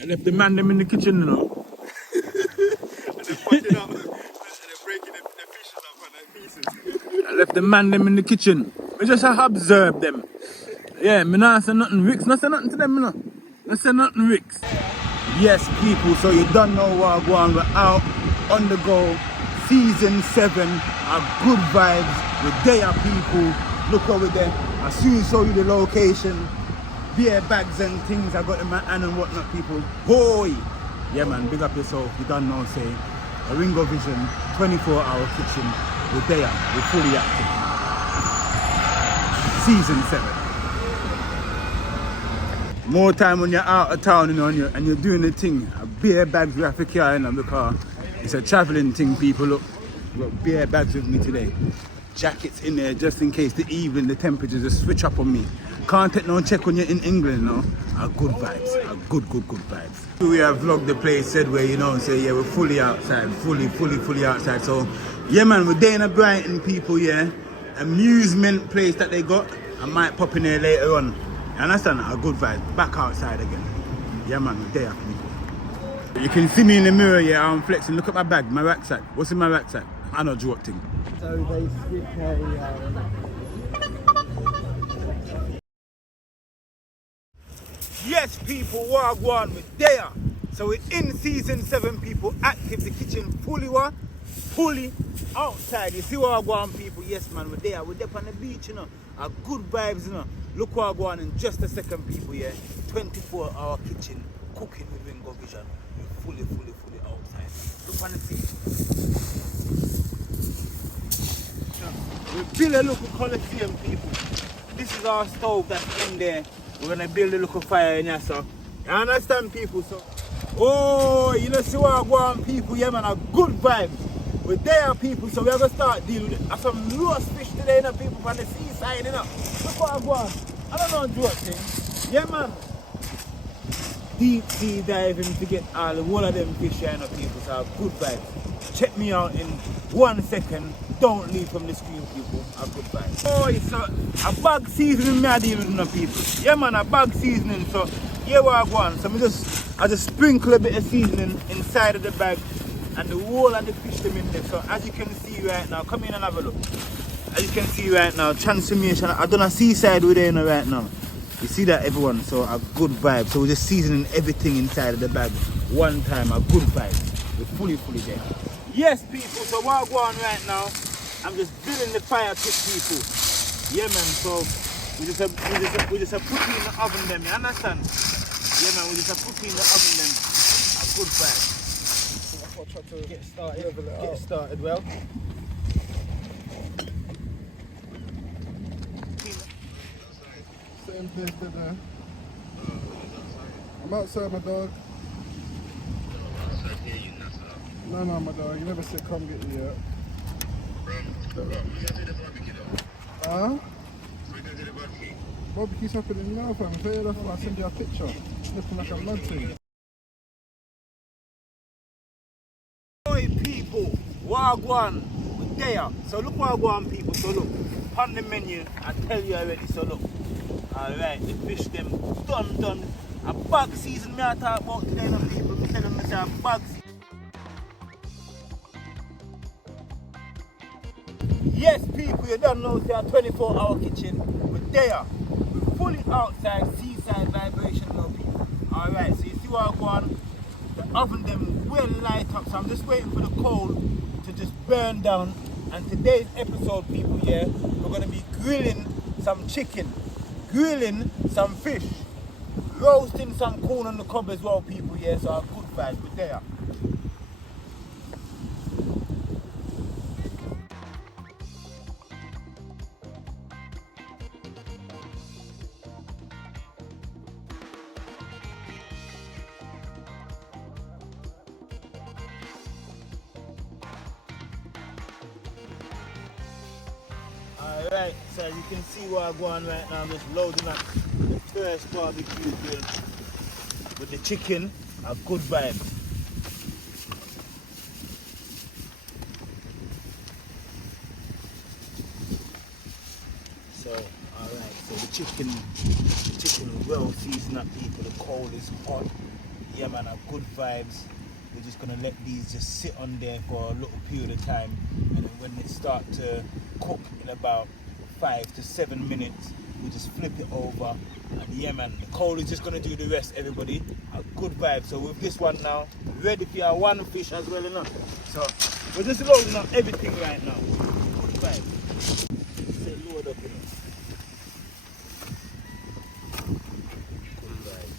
I left the man them in the kitchen, you know. And they're potting up. And they're breaking the fishes up and their pieces. I left the man them in the kitchen. I just observe them. Yeah, me not say nothing Ricks. Not say nothing to them, you know. Not say nothing Ricks. Yes, people, so you don't know what we're going. We're out on the go. Season 7 are good vibes. We're there, people. Look over there. I'll soon show you the location. Beer bags and things I got in my hand and whatnot, people. Boy! Yeah, man, big up yourself. You don't know, say. A Ringo Vision, 24-hour kitchen. We're there. We're fully active. Season 7. More time when you're out of town, you know, and you're doing the thing. Beer bags we have to carry, you know, because it's a traveling thing, people. Look, I've got beer bags with me today. Jackets in there just in case the evening the temperatures just switch up on me. Can't take no check when you're in England, you know. Good vibes, good vibes. We have vlogged the place, said where, you know, and say, yeah, we're fully outside, fully outside. So, yeah, man, we're there in a Brighton, people, yeah. Amusement place that they got. I might pop in there later on. You understand? A good vibe. Back outside again. Yeah, man, we're there, people. You can see me in the mirror, yeah, I'm flexing. Look at my bag, my rucksack. What's in my rucksack? I know joke thing. So they skip Yes, people, wagwan, we're there. So we're in season 7, people, active. The kitchen fully outside. You see wagwan, people? Yes, man, we're there. We're there on the beach, you know. A good vibes, you know. Look wagwan in just a second, people, yeah. 24-hour kitchen, cooking with Ringo Vision. We're fully outside. Look on the sea. We build a local coliseum, people. This is our stove that's in there. We're gonna build a little fire in here, so you understand, people? So, oh, you know, see what I want, people? Yeah, man, a good vibes. We're there, people, so we're gonna start dealing with some roast fish today, you know, people, from the seaside, you know. Look what I want. I don't know what thing. Yeah, man. Deep sea diving to get all of them fish, you know, people, so good vibes. Check me out in 1 second. Don't leave from the screen, people. A good vibes. Oh, it's a bag seasoning me I deal with, you know, people. Yeah, man, a bag seasoning. So, yeah, what I want. So, I just sprinkle a bit of seasoning inside of the bag and the whole of the fish them in there. So, as you can see right now, come in and have a look. As you can see right now, transformation. I've done a seaside with it, you know, right now. You see that, everyone? So, a good vibe. So, we're just seasoning everything inside of the bag one time. A good vibe. We're fully there. Yes, people. So, what I want right now, I'm just building the fire pit, people. Yeah, man. So we just put in the oven them. You understand? Yeah, man. We just put in the oven them. A good vibe. I'll try to get started well. Same place today. I'm outside, my dog. No, my dog. You never said come get me yet. Huh? Barbecue's happening now, fam. If you're I'll send you a picture. Looking like a mud thing. Oi, people, wagwan, we're there. So look wagwan, people. So look, on the menu, I tell you already. So look, alright, the fish them done. A bag season me I talk about today, no people. Me tell them it's a bag season. Yes, people, you don't know it's a 24-hour kitchen. We're there. We're fully outside, seaside vibration, no people. Alright, so you see what I'm going? The oven them will light up, so I'm just waiting for the coal to just burn down. And today's episode, people, yeah, we're going to be grilling some chicken, grilling some fish, roasting some corn on the cob as well, people, yeah, so a good vibe, we're there. Alright, so as you can see what I'm going right now, I'm just loading up the first barbecue grill with the chicken, a good vibe. So, alright, so the chicken well seasoned up, people, the coal is hot. yeah man, good vibes. We're just gonna let these just sit on there for a little period of time, and then when they start to cook in about 5 to 7 minutes, we just flip it over, and yeah man, the coal is just gonna do the rest, everybody. A good vibe. So with this one now, ready for your one fish as well enough. So we're just loading up everything right now. Good vibe. Say load up, you know. Good vibes.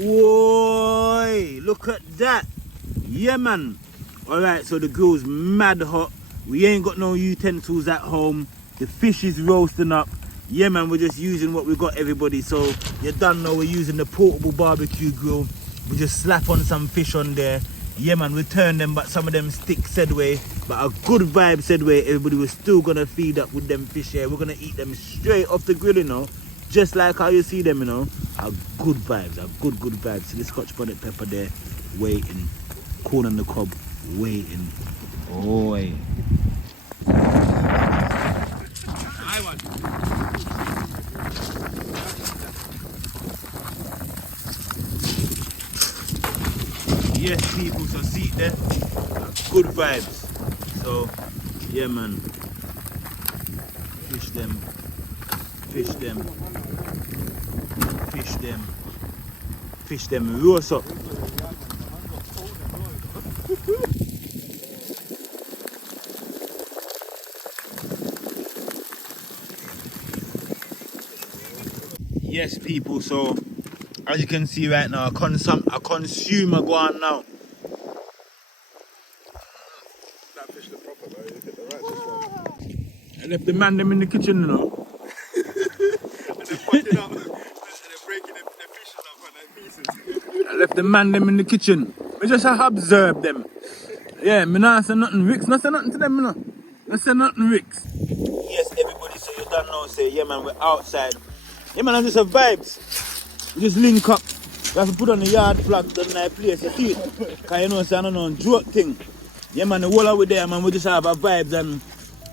Whoa, look at that. Yeah man. Alright, so the grill's mad hot. We ain't got no utensils at home. The fish is roasting up. Yeah man, we're just using what we got, everybody. So you done know we're using the portable barbecue grill. We just slap on some fish on there. Yeah man, we turn them, but some of them stick said way. But a good vibe said way, everybody. We're still gonna feed up with them fish here. We're gonna eat them straight off the grill, you know. Just like how you see them, you know. A good vibes, a good vibes. See the Scotch bonnet pepper there, waiting. Corn on the cob, waiting. Oi. I want. Yes, people, so see it there. Good vibes. So, yeah, man. Fish them. Fish them. Fish them. Fish them. Roast up. Yes, people, so as you can see right now, a consumer go on now. That fish look proper though, you get the right fish. I left the man them in the kitchen, you know. And they're potting up. And they're breaking the fishes up on their pieces. I left the man them in the kitchen. We just have observed them. Yeah, me not say nothing, Ricks. Not say nothing to them, you know. Not say nothing, Ricks. Yes, everybody, so you don't know, say, yeah, man, we're outside. Yeah, man, and just have vibes. We just link up. We have to put on the yard flag down in that place, you see it? Because you know, say, I don't know, joke thing. Yeah, man, the whole of it there, man, we just have our vibes and,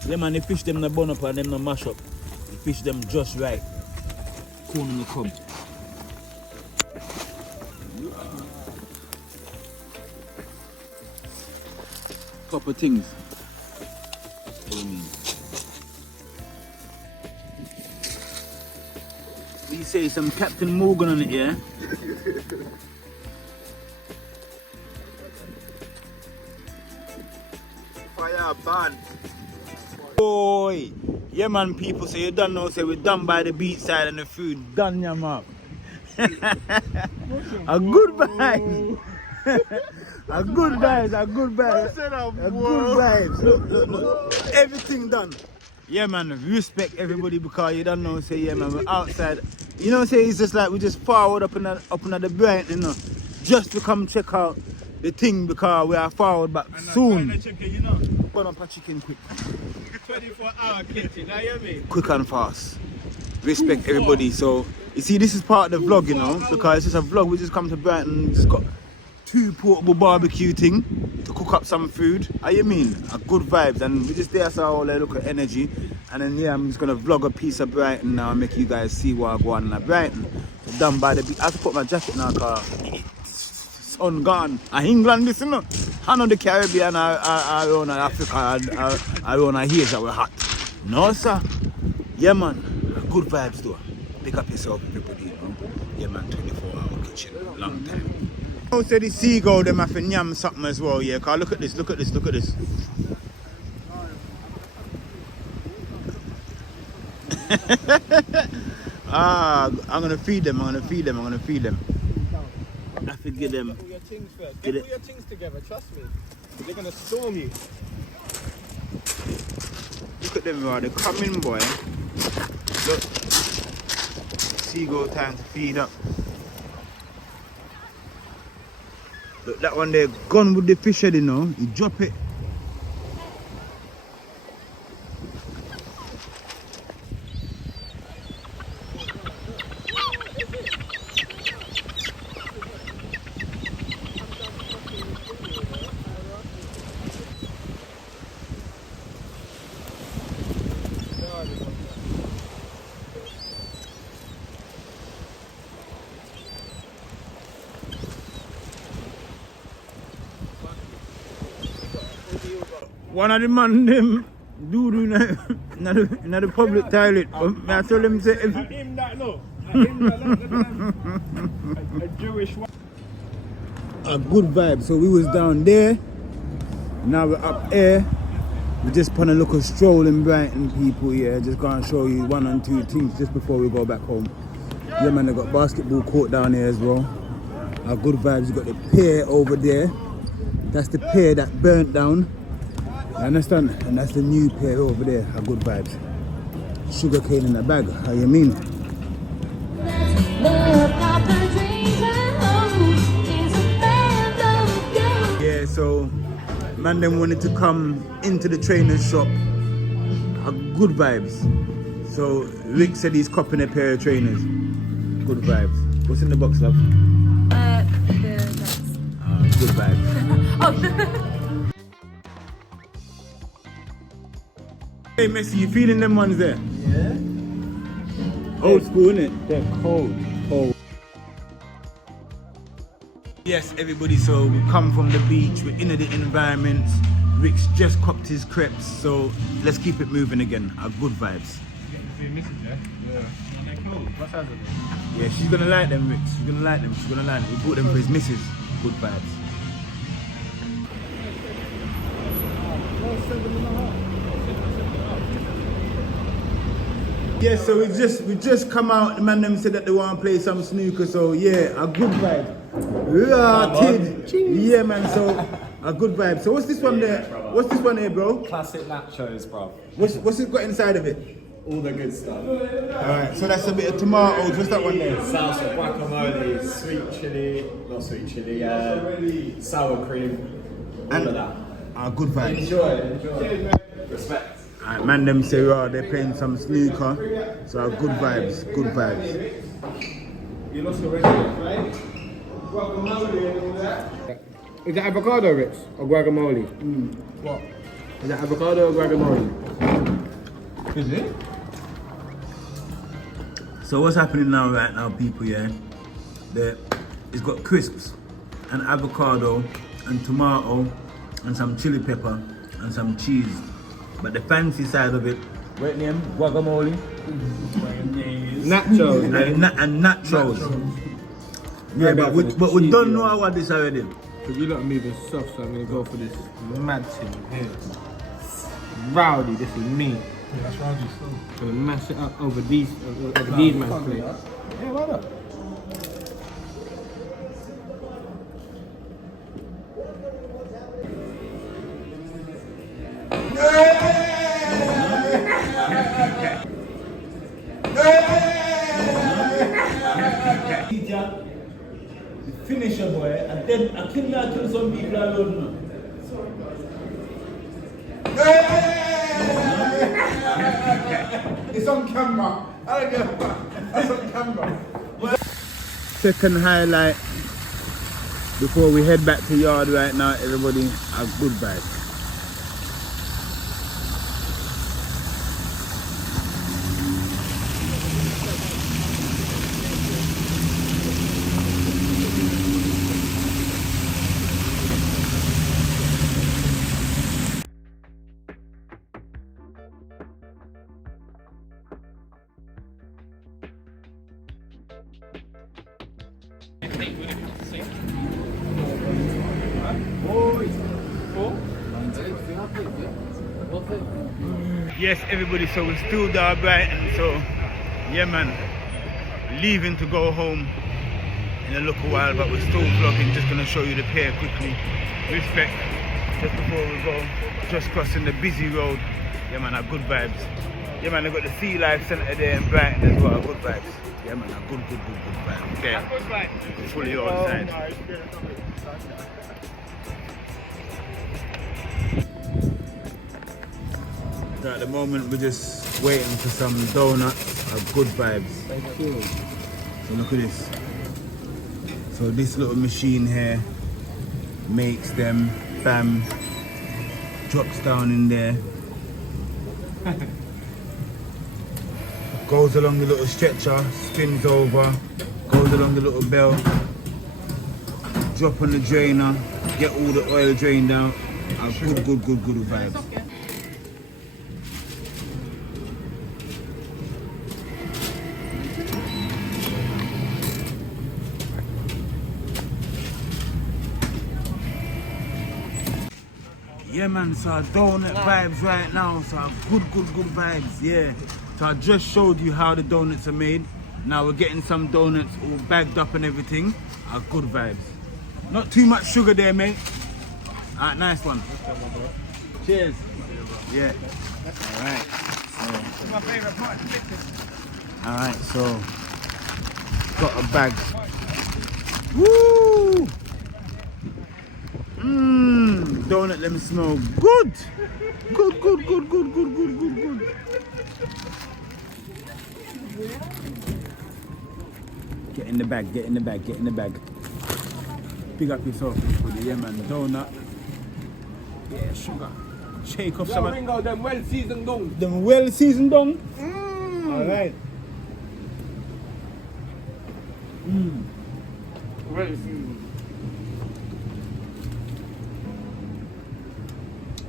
yeah, man, the fish them no burn up and them no mash up. The fish them just right. Corn in the cob. Proper things. What do you mean? You say some Captain Morgan on it, yeah? Fire ban. Boy! Yeah man, people, so you don't know, say we're done by the beachside and the food done, yeah man. A good vibe. A good vibes, a good vibes. A good vibes. Look. Everything done. Yeah man, respect everybody because you don't know, say yeah man, we're outside. You know, say it's just like we just forward up in the Brighton, you know, just to come check out the thing because we are forward back soon. Chicken, you know. Burn up a chicken quick. 24-hour kitchen, you hear me? Quick and fast. Respect everybody. So you see, this is part of the vlog, you know, because it's just a vlog. We just come to Brighton, just got 2 portable barbecue thing to cook up some food. How you mean? A good vibes, and we just there so all that look at energy. And then yeah, I'm just gonna vlog a piece of Brighton now and make you guys see what I go on in Brighton. Done by the beach. I have to put my jacket now, cause sun gone. England, this, you know. I know the Caribbean around Africa around here that were hot. No sir. Yeah man. Good vibes though. Pick up yourself everybody, you know. Yeah man, 24-hour kitchen. Long time. I say the seagull them have to yam something as well, yeah. Cause look at this, look at this, look at this. I'm gonna feed them, I'm gonna feed them, I'm gonna feed them. I have to get them. Get all your things first. Get all your things together, trust me. They're gonna storm you. Look at them, bro. They're coming, boy. Look. Seagull time to feed up. Look, that one there, gone with the fish head, you know. You drop it. One of the man them do in the public toilet. I tell them say if Him that look. Him that a Jewish one. a good vibe. So we was down there. Now we're up here. We just put a look at stroll in Brighton, people. Yeah, just gonna show you one and two things just before we go back home. Yeah, man, they got basketball court down here as well. Our good vibes. You got the pier over there. That's the pier that burnt down. You understand? And that's the new pier over there. Our good vibes. Sugar cane in the bag. How you mean? Yeah, so man them wanted to come into the trainer's shop. Our good vibes. So Rick said he's copping a pair of trainers. Good vibes. What's in the box, love? Good vibes. Hey Messi, you feeling them ones there? Yeah. Old school, innit? They're cold. Cold. Yes, everybody, so we come from the beach, we're in the environment. Rick's just copped his crepes, so let's keep it moving again. Our good vibes. Yeah. What size are they? Yeah, she's gonna like them, Rick. She's gonna like them, she's gonna like them. We bought them for his missus. Good vibes. Yeah, so we just come out. The man them said that they want to play some snooker. So yeah, a good vibe. Rotted. Yeah, man. So a good vibe. So what's this one there? What's this one here, bro? Classic nachos, bro. What's it got inside of it? All the good stuff. Alright, so that's a bit of tomatoes. What's that one there? Salsa, guacamole, sweet chili, not sweet chili, sour cream, all of that. A good vibe. Enjoy. Respect. Alright, man, them say they're playing some snooker. So good vibes, good vibes. You lost already, right? Guacamole and all that. Is that avocado, Rich? Or guacamole? What? Is that avocado or guacamole? Is it? So what's happening now, right now, people, yeah? It's got crisps and avocado and tomato and some chili pepper and some cheese. But the fancy side of it, what name? Guacamole? Nachos, And nachos. Yeah, but we don't know what this already. Because you lot are moving soft, so I'm going to go for this mad thing here. Rowdy, this is me. Yeah, that's rowdy stuff. I'm going to mash it up over these man's plate. Yeah, why not? Finisher, boy, and then I kill some people alone. It's on camera. I don't give a fuck. That's on camera. Second highlight before we head back to yard right now, everybody, a good vibe. Yes, everybody, so we're still there, Brighton, so yeah, man, leaving to go home in a little while, but we're still vlogging. Just gonna show you the pier quickly. Respect, just before we go, just crossing the busy road. Yeah, man, good vibes. Yeah, man, I got the Sea Life Centre there in Brighton as well. Good vibes. Yeah, man, good vibes. Okay, fully outside. So at the moment, we're just waiting for some donuts. Good vibes. Thank you. So look at this. So this little machine here makes them, bam, drops down in there. Goes along the little stretcher, spins over, goes along the little bell, drop on the drainer, get all the oil drained out. Good vibes. Yeah, man, so donut vibes right now, so good vibes, yeah. So I just showed you how the donuts are made. Now we're getting some donuts all bagged up and everything. Good vibes. Not too much sugar there, mate. Alright, nice one. Cheers. Yeah. Alright. It's my favourite part. Alright, so got a bag. Woo! Donut, let me smell good. Good. Get in the bag. Pick up yourself, everybody. Yeah, man. Donut. Yeah, sugar. Shake off some. Ringo, them well-seasoned dung. Them well-seasoned dung. Alright. Well-seasoned.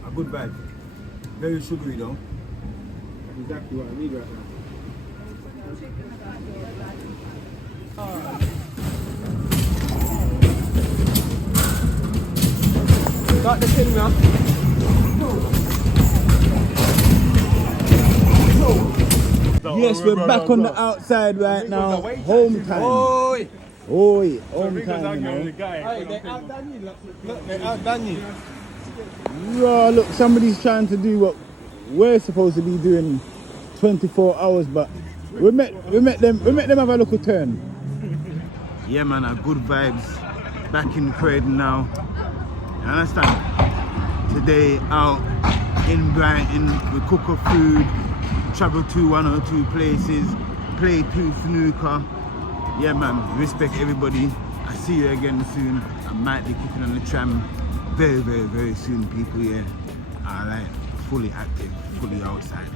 A good bag. Very sugary though. Exactly what I need right now. Start the tin now. Yes, we're back on the outside right now. Home time. Oi, home time, you know. Hey, they outdone you. Look, they outdone you. Yeah, look, somebody's trying to do what we're supposed to be doing 24 hours, but we met them have a little turn. Yeah, man, good vibes. Back in Brighton now. You understand? Today out in Brighton, we cook up food, travel to 1 or 2 places, play 2 snooker. Yeah, man, respect everybody. I see you again soon. I might be kicking on the tram very soon, people. Yeah. Alright, fully active, fully outside.